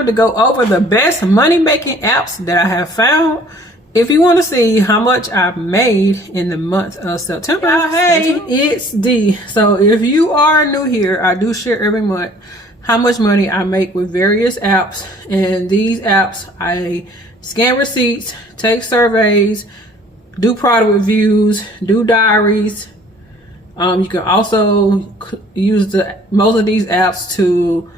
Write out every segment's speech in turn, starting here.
time to go over the best money making apps that I have found. If you want to see how much I've made in the month of September, hey, it's D. So if you are new here, I do share every month how much money I make with various apps. And these apps, I scan receipts, take surveys, do product reviews, do diaries. You can also use most of these apps to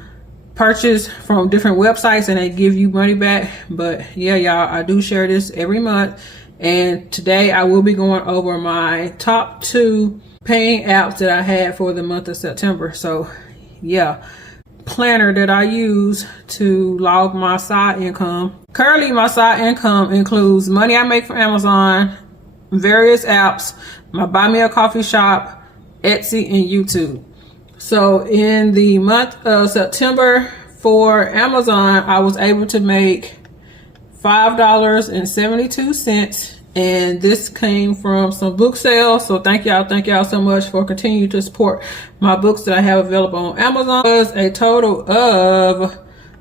purchase from different websites and they give you money back. But yeah, y'all, I do share this every month. And today I will be going over my top 2 paying apps that I had for the month of September. So yeah, planner that I use to log my side income. Currently my side income includes money I make from Amazon, various apps, my buy me a coffee shop, Etsy, and YouTube. So in the month of September for Amazon, I was able to make $5.72, and this came from some book sales. So thank y'all so much for continuing to support my books that I have available on Amazon. It was a total of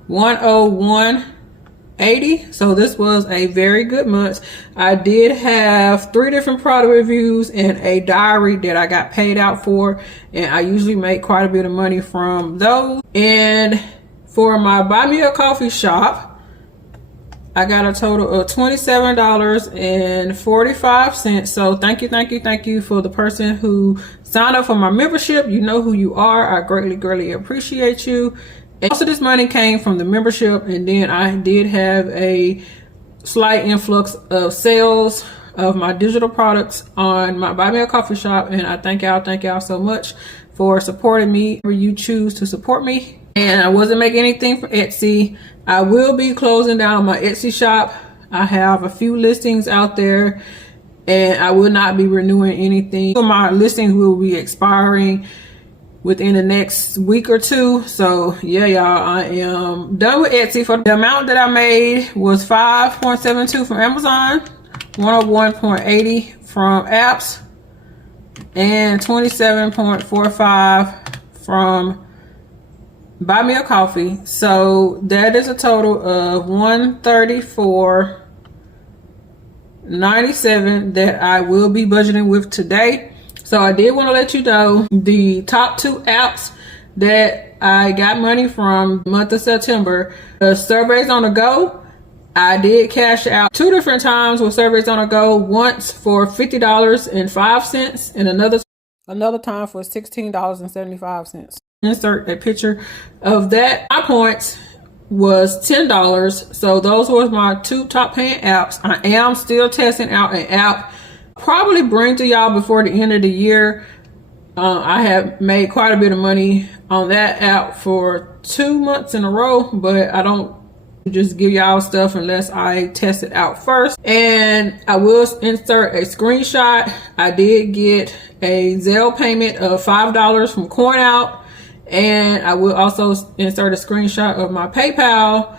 $101.80. So this was a very good month. I did have 3 different product reviews and a diary that I got paid out for, and I usually make quite a bit of money from those. And for my buy me a coffee shop, I got a total of $27.45. So thank you for the person who signed up for my membership. You know who you are. I greatly appreciate you. And most of this money came from the membership, and then I did have a slight influx of sales of my digital products on my buy me a coffee shop. And I thank y'all so much for supporting me whenever you choose to support me. And I wasn't making anything for Etsy. I will be closing down my Etsy shop. I have a few listings out there and I will not be renewing anything. So my listings will be expiring within the next week or 2. So yeah, y'all, I am done with Etsy. For the amount that I made was $5.72 from Amazon, $101.80 from apps, and $27.45 from buy me a coffee. So that is a total of $134.97 that I will be budgeting with today. So I did want to let you know the top 2 apps that I got money from the month of September. Surveys on the Go. I did cash out 2 different times with Surveys on the Go. Once for $50.05 and another time for $16.75. Insert a picture of that. My points was $10. So those were my 2 top paying apps. I am still testing out an app. Probably bring to y'all before the end of the year. I have made quite a bit of money on that app for 2 months in a row, but I don't just give y'all stuff unless I test it out first. And I will insert a screenshot. I did get a Zelle payment of $5 from CoinOut, and I will also insert a screenshot of my PayPal.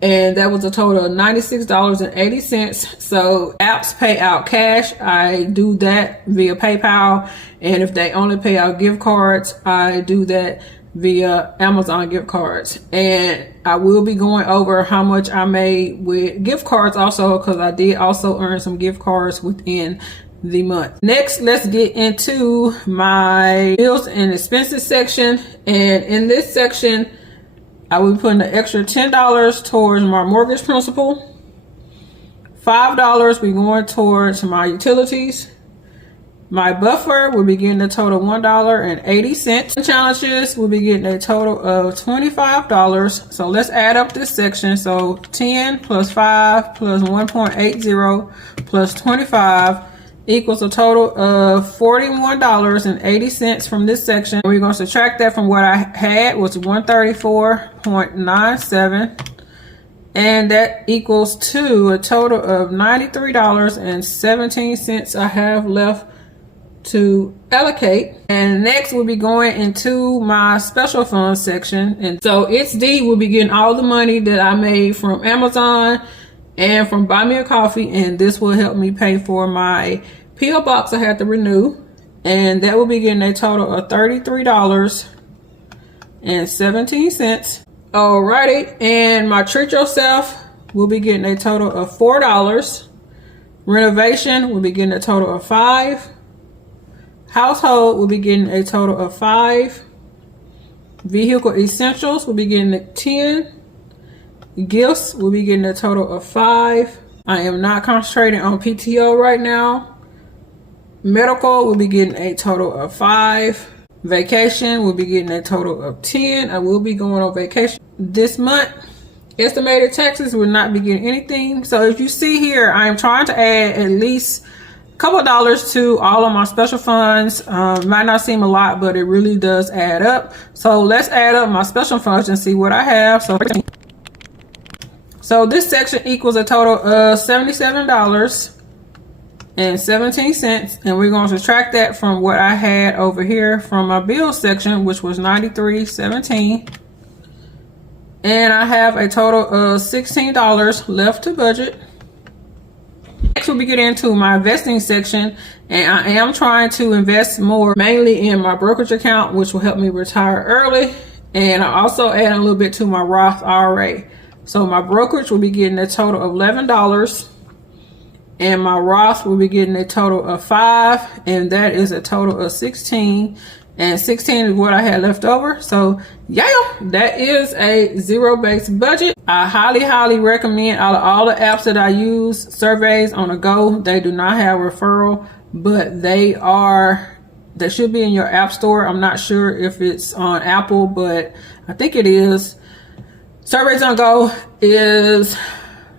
And that was a total of $96.80. So apps pay out cash. I do that via PayPal. And if they only pay out gift cards, I do that via Amazon gift cards. And I will be going over how much I made with gift cards also, because I did also earn some gift cards within the month. Next, let's get into my bills and expenses section. And in this section, I will be putting an extra $10 towards my mortgage principal. $5 will be going towards my utilities. My buffer will be getting a total of $1.80. Challenges will be getting a total of $25. So let's add up this section. So 10 plus 5 plus 1.80 plus 25 equals a total of $41.80 from this section. We're going to subtract that from what I had, was $134.97, and that equals to a total of $93.17 I have left to allocate. And next we'll be going into my special funds section, and so it's D will be getting all the money that I made from Amazon and from Buy Me a Coffee, and this will help me pay for my PO box I had to renew, and that will be getting a total of $33.17. Alrighty, and my treat yourself will be getting a total of $4. Renovation will be getting a total of $5. Household will be getting a total of $5. Vehicle essentials will be getting a 10. Gifts will be getting a total of $5. I am not concentrating on PTO right now. Medical will be getting a total of $5. Vacation will be getting a total of 10. I will be going on vacation this month. Estimated taxes will not be getting anything. So if you see here, I am trying to add at least a couple of dollars to all of my special funds. Might not seem a lot, but it really does add up. So let's add up my special funds and see what I have. So this section equals a total of $77.17, and we're going to subtract that from what I had over here from my bills section, which was $93.17. And I have a total of $16 left to budget. Next, we'll be getting into my investing section, and I am trying to invest more, mainly in my brokerage account, which will help me retire early. And I also add a little bit to my Roth IRA. So my brokerage will be getting a total of $11, and my Roth will be getting a total of $5, and that is a total of $16. And 16 is what I had left over. So yeah, that is a zero-based budget. I highly recommend out of all the apps that I use, Surveys on the go, they do not have referral, but they should be in your app store. I'm not sure if it's on Apple, but I think it is. Surveys on Go is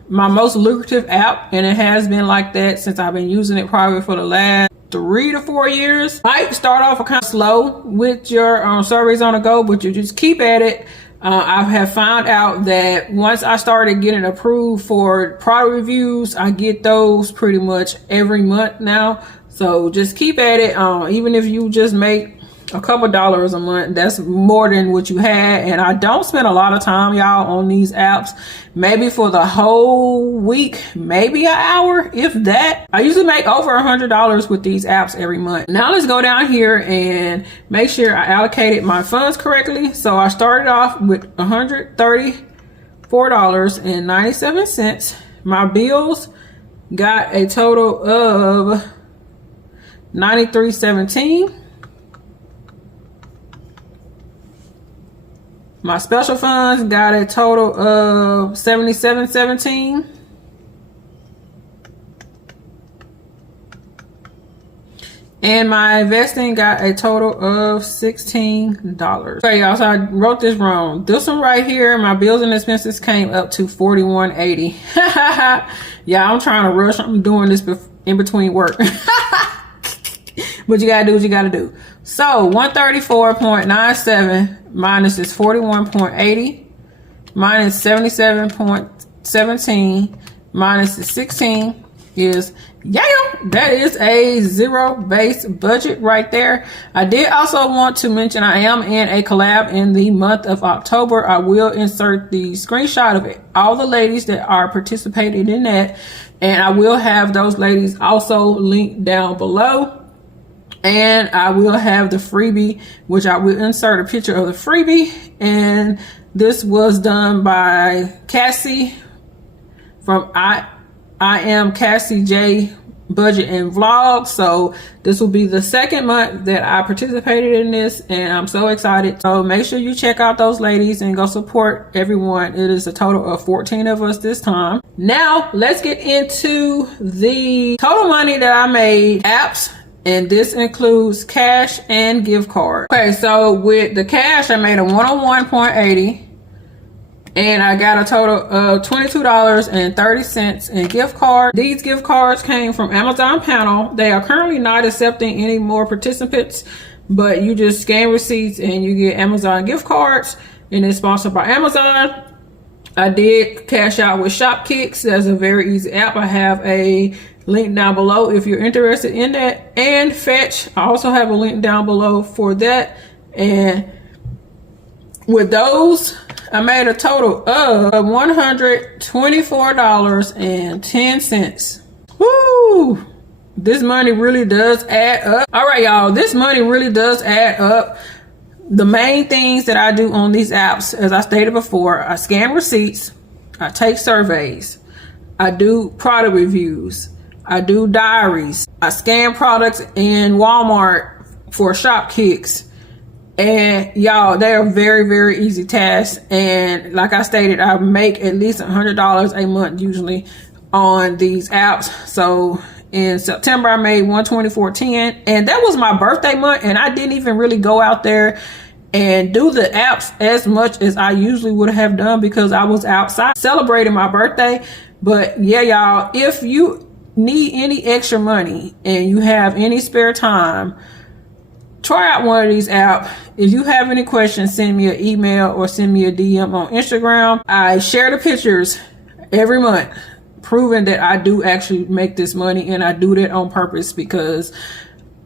my most lucrative app, and it has been like that since I've been using it probably for the last 3 to 4 years. Might start off kind of slow with your Surveys on the Go, but you just keep at it. I have found out that once I started getting approved for product reviews, I get those pretty much every month now. So just keep at it. Even if you just make a couple dollars a month, that's more than what you had. And I don't spend a lot of time, y'all, on these apps. Maybe for the whole week, maybe an hour, if that. I usually make over $100 with these apps every month. Now let's go down here and make sure I allocated my funds correctly. So I started off with $134.97. My bills got a total of $93.17. My special funds got a total of $77.17. And my investing got a total of $16. Okay, y'all, so I wrote this wrong. This one right here, my bills and expenses came up to $41.80. Yeah, I'm trying to rush. I'm doing this in between work. But you gotta do what you gotta do. So 134.97 minus is 41.80 minus 77.17 minus the 16 is, yeah, that is a zero-based budget right there. I did also want to mention I am in a collab in the month of October. I will insert the screenshot of it, all the ladies that are participating in that, and I will have those ladies also linked down below. And I will have the freebie, which I will insert a picture of the freebie. And this was done by Cassie from I am Cassie J Budget and Vlog. So this will be the second month that I participated in this, and I'm so excited. So make sure you check out those ladies and go support everyone. It is a total of 14 of us this time. Now let's get into the total money that I made apps. And this includes cash and gift card. Okay, so with the cash, I made a 101.80, and I got a total of $22.30 in gift card. These gift cards came from Amazon Panel. They are currently not accepting any more participants, but you just scan receipts and you get Amazon gift cards, and it's sponsored by Amazon. I did cash out with Shopkicks. That's a very easy app. I have a link down below if you're interested in that. And Fetch, I also have a link down below for that. And with those, I made a total of $124.10. Woo! This money really does add up. All right, y'all, this money really does add up. the main things that I do on these apps, as I stated before, I scan receipts, I take surveys, I do product reviews, I do diaries, I scan products in Walmart for shop kicks. And y'all, they are very, very easy tasks. And like I stated, I make at least $100 a month usually on these apps. So in September, I made $124.10, and that was my birthday month. And I didn't even really go out there and do the apps as much as I usually would have done because I was outside celebrating my birthday. But yeah, y'all, if you need any extra money and you have any spare time, try out one of these apps. If you have any questions, send me an email or send me a DM on Instagram. I share the pictures every month, proving that I do actually make this money, and I do that on purpose because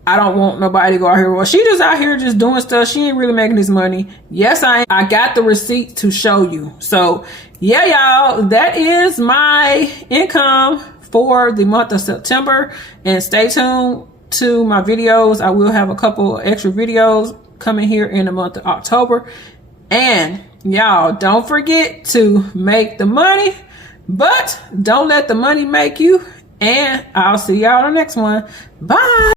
I don't want nobody to go out here, well, she just out here just doing stuff. She ain't really making this money. Yes, I got the receipts to show you. So yeah, y'all, that is my income for the month of September. And stay tuned to my videos. I will have a couple extra videos coming here in the month of October. And y'all, don't forget to make the money, but don't let the money make you. And I'll see y'all on the next one. Bye.